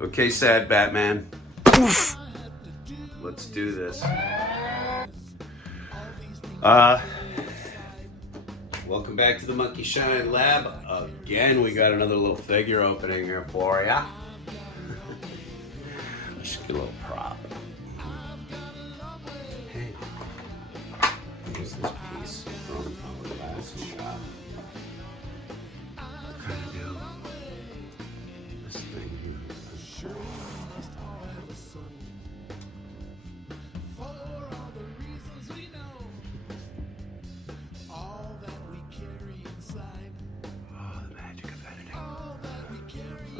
Okay, sad Batman. Oof. Let's do this. Welcome back to the Monkey Shine Lab. Again, we got another little figure opening here for ya. I should get a little prop. Hey, here's this piece from our last shot. What can I do? This thing here.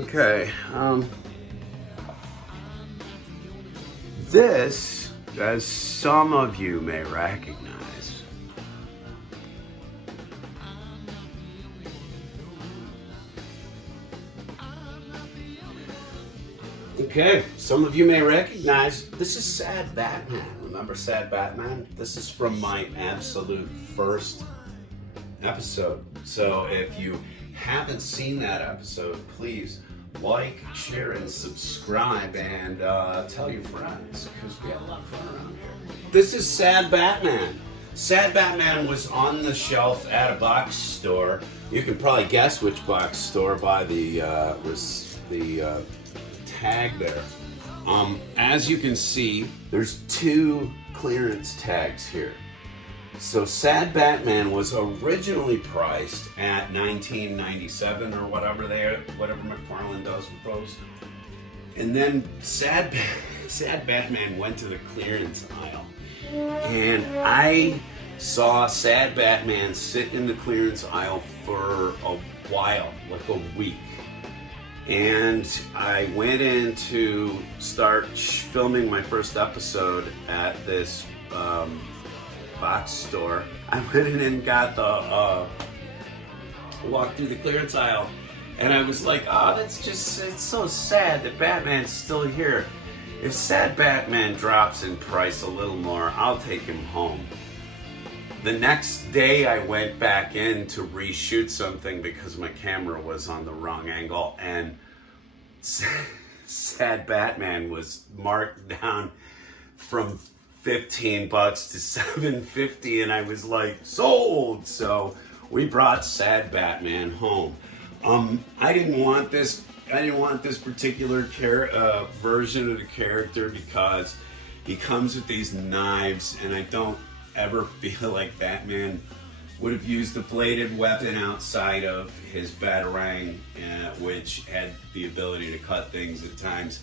Okay, this, as some of you may recognize, this is Sad Batman. Remember Sad Batman? This is from my absolute first episode. So if you haven't seen that episode, please like, share, and subscribe, and tell your friends, because we have a lot of fun around here. This is Sad Batman. Sad Batman was on the shelf at a box store. You can probably guess which box store by the tag there. As you can see, there's two clearance tags here. So Sad Batman was originally priced at $19.97 or whatever McFarlane does with those. And then Sad Batman went to the clearance aisle. And I saw Sad Batman sit in the clearance aisle for a while, like a week. And I went in to start filming my first episode at this box store. I went in and got walked through the clearance aisle, and I was like, oh, it's so sad that Batman's still here. If Sad Batman drops in price a little more, I'll take him home. The next day I went back in to reshoot something because my camera was on the wrong angle, and Sad Batman was marked down from $15 to $7.50, and I was like, sold. So we brought Sad Batman home. I didn't want this particular version of the character because he comes with these knives, and I don't ever feel like Batman would have used a bladed weapon outside of his batarang, which had the ability to cut things at times.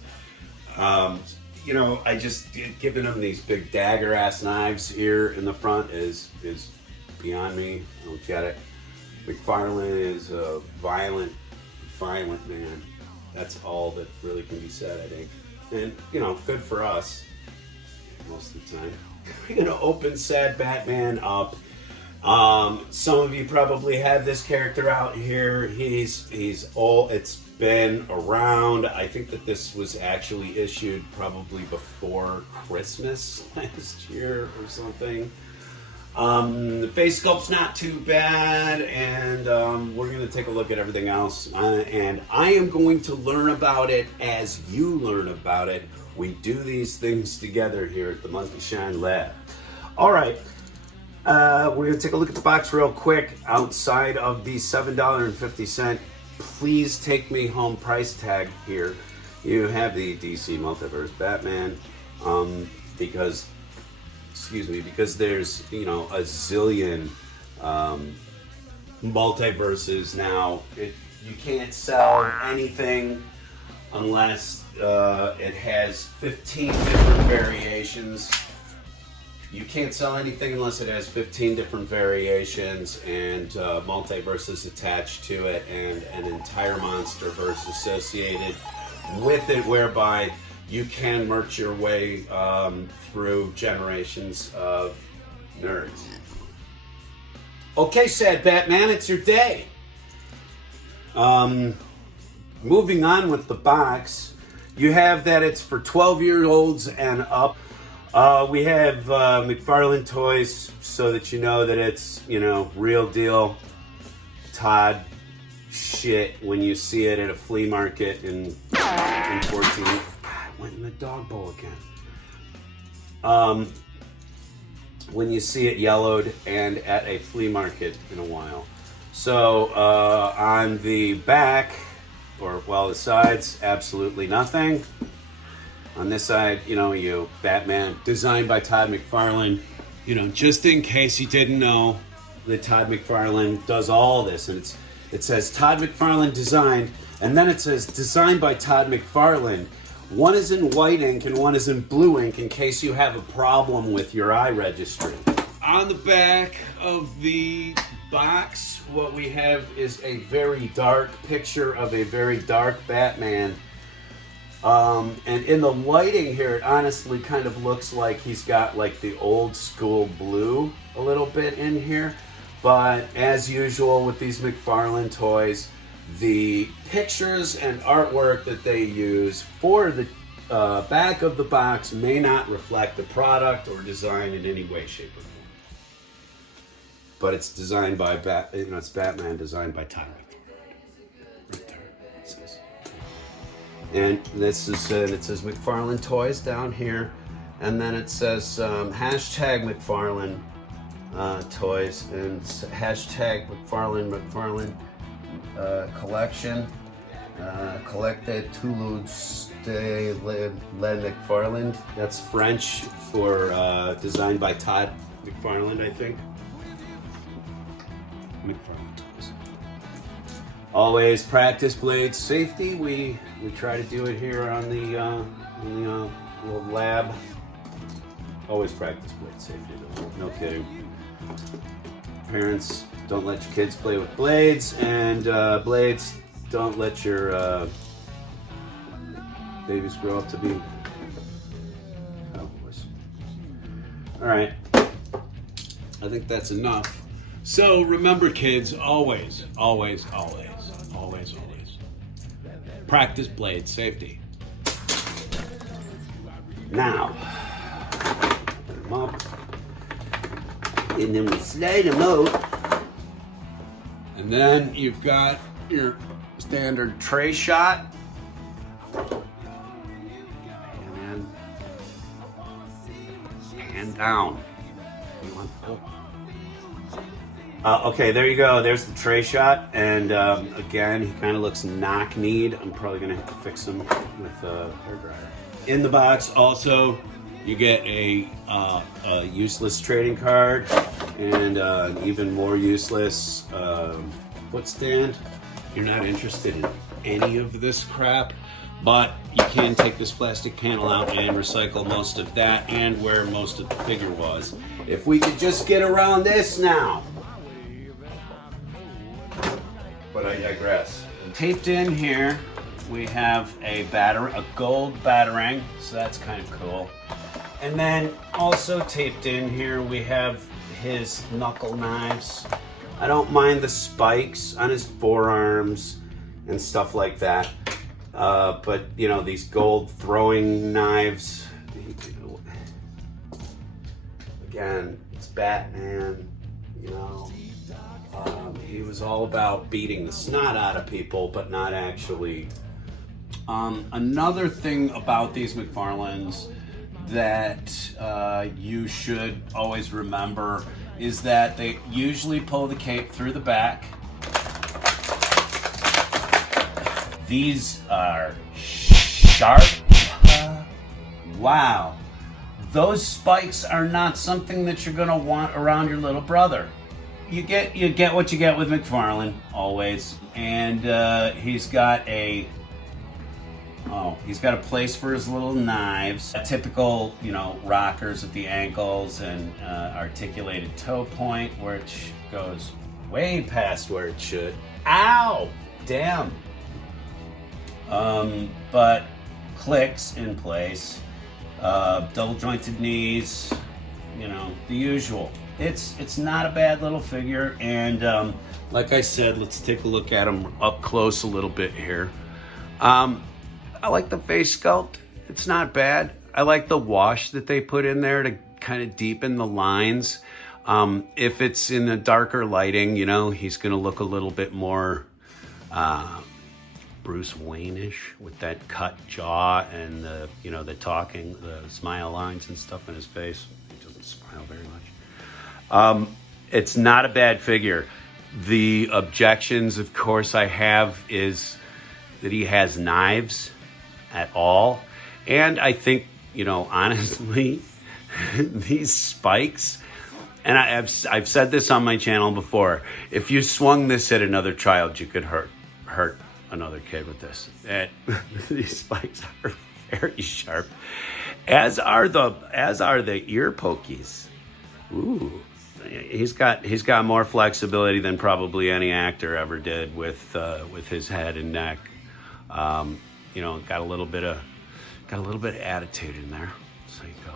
You know, I just giving him these big dagger-ass knives here in the front is beyond me. I don't get it. McFarlane is a violent man. That's all that really can be said, I think. And, you know, good for us most of the time. We're going to open Sad Batman up. Some of you probably have this character out here. He's old. It's been around. I think that this was actually issued probably before Christmas last year or something. The face sculpt's not too bad, and we're going to take a look at everything else. And I am going to learn about it as you learn about it. We do these things together here at the Monkey Shine Lab. All right. We're going to take a look at the box real quick. Outside of the $7.50 Please Take Me Home price tag here, you have the DC Multiverse Batman, because there's, you know, a zillion multiverses now. You can't sell anything unless it has 15 different variations. You can't sell anything unless it has 15 different variations and multiverses attached to it, and an entire monsterverse associated with it, whereby you can merch your way through generations of nerds. Okay, Sad Batman, it's your day. Moving on with the box, you have that it's for 12-year-olds and up. We have McFarlane Toys, so that you know that it's, you know, real deal Todd shit when you see it at a flea market in 14. God, I went in the dog bowl again. When you see it yellowed and at a flea market in a while. So on the back, or well, the sides, absolutely nothing. On this side, you know, Batman, designed by Todd McFarlane. You know, just in case you didn't know that Todd McFarlane does all this, and it says Todd McFarlane designed, and then it says designed by Todd McFarlane. One is in white ink and one is in blue ink in case you have a problem with your eye registry. On the back of the box, what we have is a very dark picture of a very dark Batman. And in the lighting here, it honestly kind of looks like he's got like the old school blue a little bit in here. But as usual with these McFarlane toys, the pictures and artwork that they use for the back of the box may not reflect the product or design in any way, shape, or form. But it's designed by it's Batman, designed by Todd McFarlane. Right there, it says. And this is it says McFarlane Toys down here, and then it says hashtag McFarlane Toys and hashtag McFarlane collection. Collected Toulouse de Le McFarlane. That's French for designed by Todd McFarlane, I think. McFarlane Toys. Always practice blade safety. We try to do it here on the little lab. Always practice blade safety. No kidding. Parents, don't let your kids play with blades, and blades, don't let your babies grow up to be cowboys. All right, I think that's enough. So remember, kids, always practice blade safety. Now, put them up, and then we slide them out. And then you've got your standard tray shot. And hand down. Okay, there you go. There's the tray shot. And again, he kind of looks knock-kneed. I'm probably going to have to fix him with a hairdryer. In the box, also, you get a useless trading card and an even more useless foot stand. You're not interested in any of this crap, but you can take this plastic panel out and recycle most of that and where most of the figure was. If we could just get around this now. But I digress. Taped in here, we have a gold batarang, so that's kind of cool. And then also taped in here, we have his knuckle knives. I don't mind the spikes on his forearms and stuff like that. But, you know, these gold throwing knives. Again, it's Batman, you know. He was all about beating the snot out of people, but not actually. Another thing about these McFarlanes that you should always remember is that they usually pull the cape through the back. These are sharp. Wow. Those spikes are not something that you're gonna want around your little brother. You get what you get with McFarlane, always. And he's got a place for his little knives. Typical, you know, rockers at the ankles and articulated toe point, which goes way past where it should. Ow! Damn. But clicks in place. Double jointed knees, you know, the usual. it's not a bad little figure. And like I said, let's take a look at him up close a little bit here. I like the face sculpt. It's not bad. I like the wash that they put in there to kind of deepen the lines. If it's in the darker lighting, you know, he's going to look a little bit more Bruce Wayne-ish with that cut jaw and the, you know, the talking, the smile lines and stuff in his face. He doesn't smile very much. It's not a bad figure. The objections, of course, I have is that he has knives at all. And I think, you know, honestly, these spikes, and I've said this on my channel before, if you swung this at another child, you could hurt another kid with this. And these spikes are very sharp, as are the ear pokies. Ooh, he's got more flexibility than probably any actor ever did with his head and neck. You know, got a little bit of attitude in there. So you go,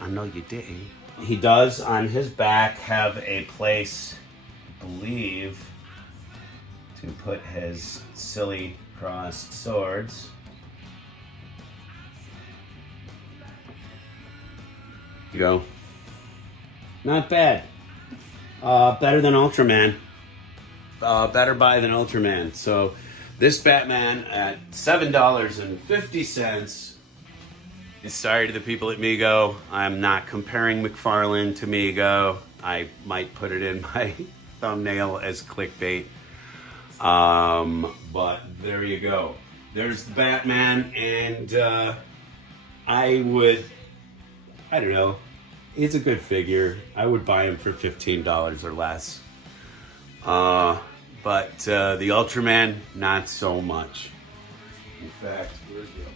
I know you didn't. He does on his back have a place, I believe, to put his silly crossed swords. You go. Not bad. Better than Ultraman. Better buy than Ultraman. So this Batman at $7.50. Sorry to the people at Mego. I'm not comparing McFarlane to Mego. I might put it in my thumbnail as clickbait. But there you go. There's the Batman, and I don't know. He's a good figure. I would buy him for $15 or less. But the Ultraman, not so much. In fact, where's the Ultraman?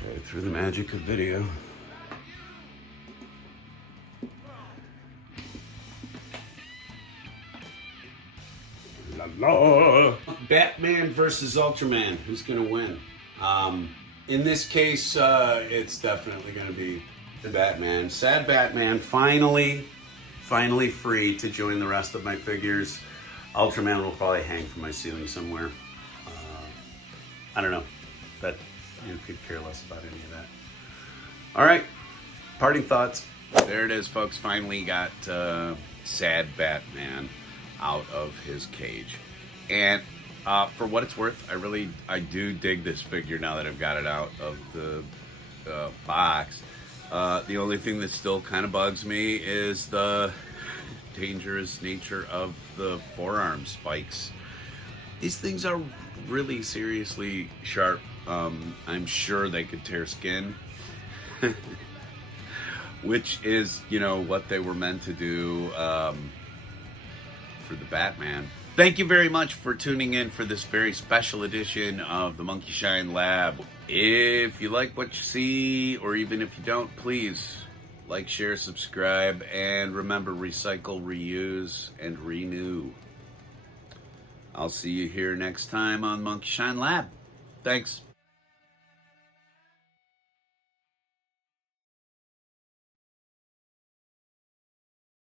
Okay, through the magic of video. Batman versus Ultraman. Who's going to win? In this case, it's definitely going to be the Batman. Sad Batman, finally free to join the rest of my figures. Ultraman will probably hang from my ceiling somewhere. I don't know. But you could care less about any of that. All right. Parting thoughts. There it is, folks. Finally got Sad Batman out of his cage. And for what it's worth, I do dig this figure now that I've got it out of the box. The only thing that still kind of bugs me is the dangerous nature of the forearm spikes. These things are really seriously sharp. I'm sure they could tear skin. Which is, you know, what they were meant to do for the Batman. Thank you very much for tuning in for this very special edition of the Monkey Shine Lab. If you like what you see, or even if you don't, please like, share, subscribe, and remember, recycle, reuse, and renew. I'll see you here next time on Monkey Shine Lab. Thanks.